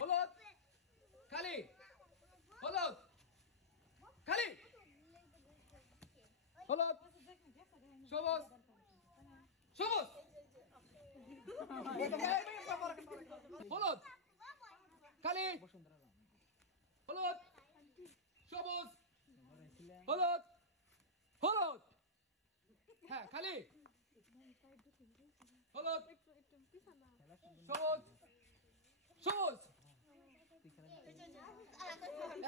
হলুদ খালি হলুদ খালি হলুদ সবুজ সবুজ হলুদ খালি হলুদ সবুজ হলুদ হলুদ হ্যাঁ খালি হলুদ সবুজ সবুজ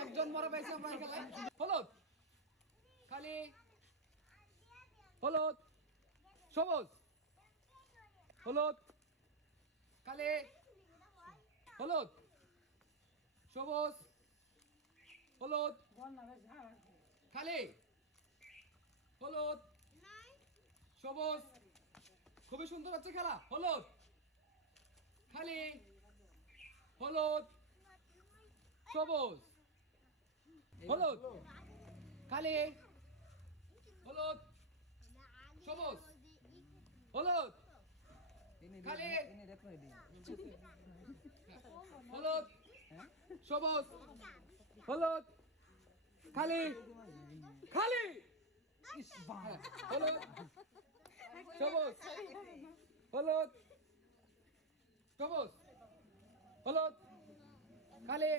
একজন মরে পাইছে আমার খেলায় হলুদ খালি হলুদ সবুজ হলুদ খালি হলুদ সবুজ হলুদ খালি হলুদ সবুজ খুবই সুন্দর হচ্ছে খেলা হলুদ খালি হলুদ সবুজ হলুদ খালি হলুদ সবুজ হলুদ খালি হলুদ সবুজ হলুদ খালি খালি হলুদ সবুজ হলুদ সবুজ হলুদ খালি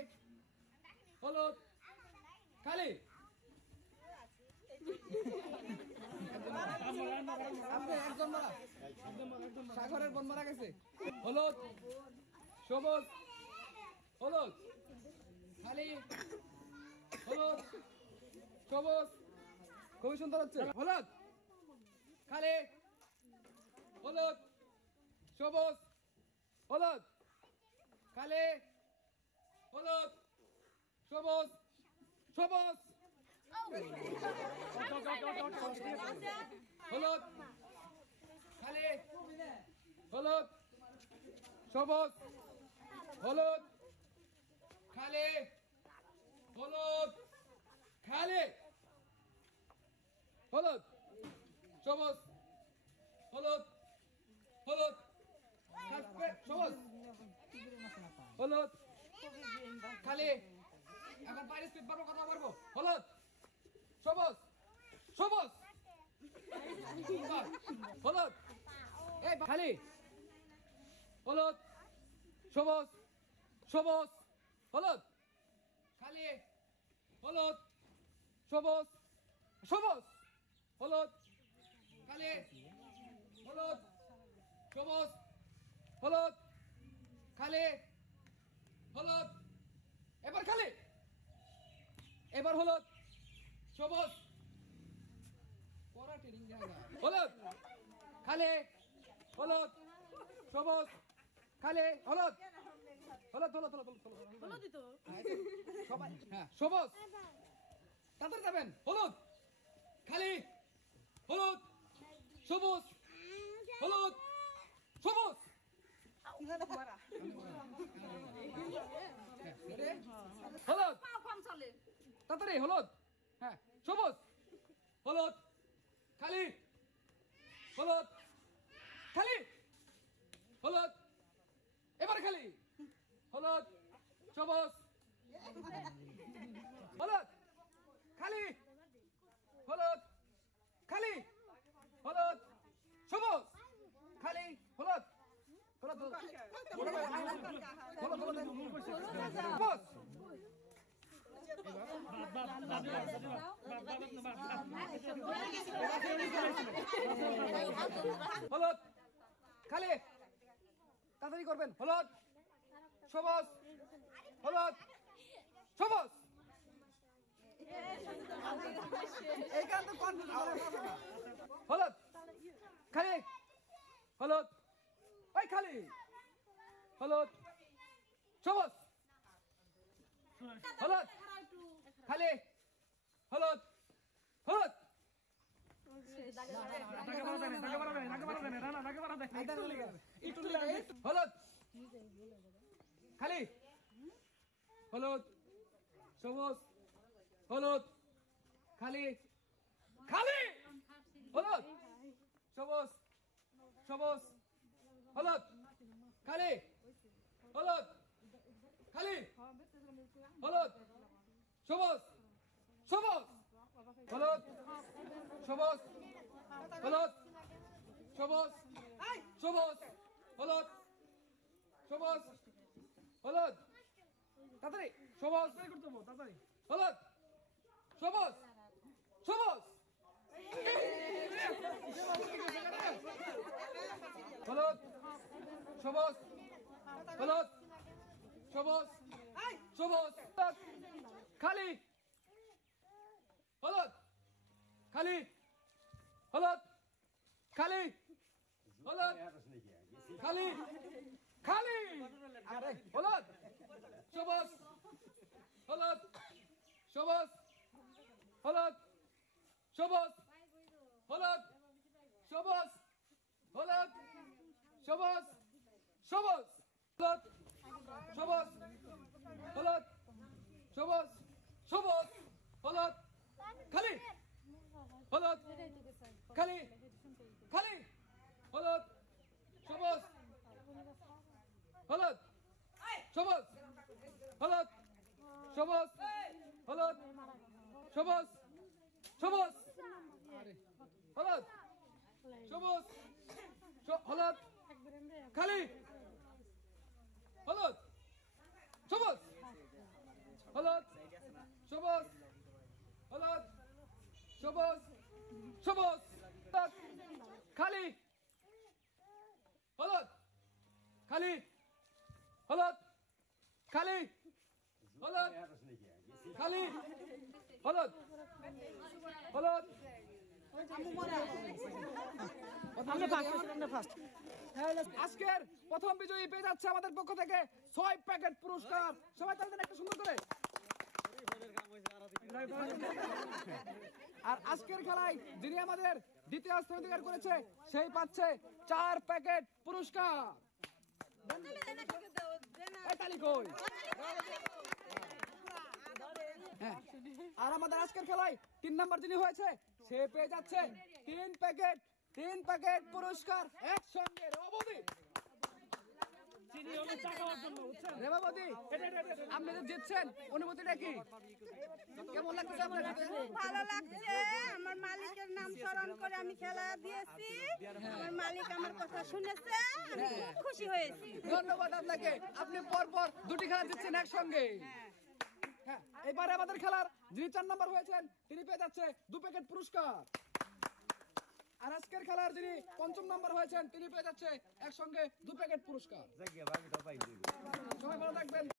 হলুদ খালি একজন মারা সাগরের বন মারা গেছে হলুদ সবুজ হলুদ খালি হলুদ সবুজ খুবই সুন্দর হচ্ছে হলুদ খালি হলুদ সবুজ হলুদ খালি হলুদ সবুজ সবুজ হলুদ খালি হলুদ সবুজ হলুদ খালি হলুদ খালি হলুদ সবুজ হলুদ হলুদ সবুজ হলুদ খালি এখন বাইরে স্পিড পারবো কথা পারবো হলুদ সবুজ সবুজ হলুদ এই খালি হলুদ সবুজ সবুজ হলুদ খালি হলুদ সবুজ সবুজ হলুদ খালি হলুদ সবুজ হলুদ খালি হলুদ এবার খালি এবার হলুদ সবুজ হলুদ খালি হলুদ সবুজ খালি হলুদ হলুদ হলুদ হলুদ হলুদ সবাই হ্যাঁ সবুজ তাড়াতাড়ি যাবেন হলুদ খালি হলুদ সবুজ হলুদ সবুজ হলুদ তাড়াতাড়ি হলুদ হ্যাঁ সবুজ হলুদ খালি হলুদ খালি হলুদ এবার খালি হলুদ সবুজ হলুদ খালি হলুদ খালি হলুদ সবুজ খালি হলুদ হলুদ হলুদ খালি তাড়াতাড়ি করবেন হলুদ সবুজ হলুদ সবুজ হলুদ খালি হলুদ ওই খালি হলুদ সবুজ হলুদ খালি হলুদ হলুদ হলুদ খালি হলুদ সবুজ হলুদ খালি খালি হলুদ সবুজ সবুজ হলুদ খালি হলুদ খালি হলুদ সবুজ সবুজ হলুদ সবুজ হলুদ সবুজ সবুজ হলুদ সবুজ হলুদ তাড়াতাড়ি সবুজ তাড়াতাড়ি হলুদ সবুজ সবুজ হলুদ সবুজ হলুদ সবুজ সবুজ খালি হলুদ খালি হলুদ খালি হলুদ খালি খালি আরে হলুদ সবুজ হলুদ সবুজ হলুদ সবুজ হলুদ সবুজ হলুদ সবুজ সবুজ হলুদ সবুজ হলুদ সবুজ সবুজ হলুদ খালি হলুদ খালি খালি হলুদ সবুজ হলুদ সবুজ হলুদ সবুজ হলুদ সবুজ সবুজ হলুদ সবুজ হলুদ খালি হলুদ সবুজ হলুদ সবুজ হলুদ সবুজ সবুজ খালি হলুদ খালি হলুদ খালি হলুদ খালি হলুদ হলুদ আজকের প্রথম বিজয়ী পেয়ে যাচ্ছে আমাদের পক্ষ থেকে 6 প্যাকেট পুরস্কার। সবাই তাদের একটা সুন্দর করে। আর আজকের খেলায় যিনি আমাদের দ্বিতীয় স্থান অধিকার করেছে সেই পাচ্ছে 4 প্যাকেট পুরস্কার। আর আমাদের আজকের খেলায় 3 নাম্বার যিনি হয়েছে সে পেয়ে যাচ্ছে 3 প্যাকেট পুরস্কার একসঙ্গে। রেবাবতী আপনি যে জিতছেন অনুভূতিটা কি, কেমন লাগছে? ভালো লাগছে। আমার মালিকের নাম স্মরণ করে আমি খেলা দিয়েছি, আমার মালিক আমার কথা শুনেছে, আমি খুব খুশি হয়েছি। ধন্যবাদ আপনাকে, আপনি পরপর 2টি খেলা জিতছেন একসঙ্গে। হ্যাঁ, এবারে আমাদের খেলার যিনি 4 নাম্বার হয়েছেন তিনি পেয়ে যাচ্ছে 2 প্যাকেট পুরস্কার। আর আজকের খেলার যিনি 5ম নাম্বার হয়েছেন তিনি পেয়ে যাচ্ছে একসঙ্গে 2 প্যাকেট পুরস্কার।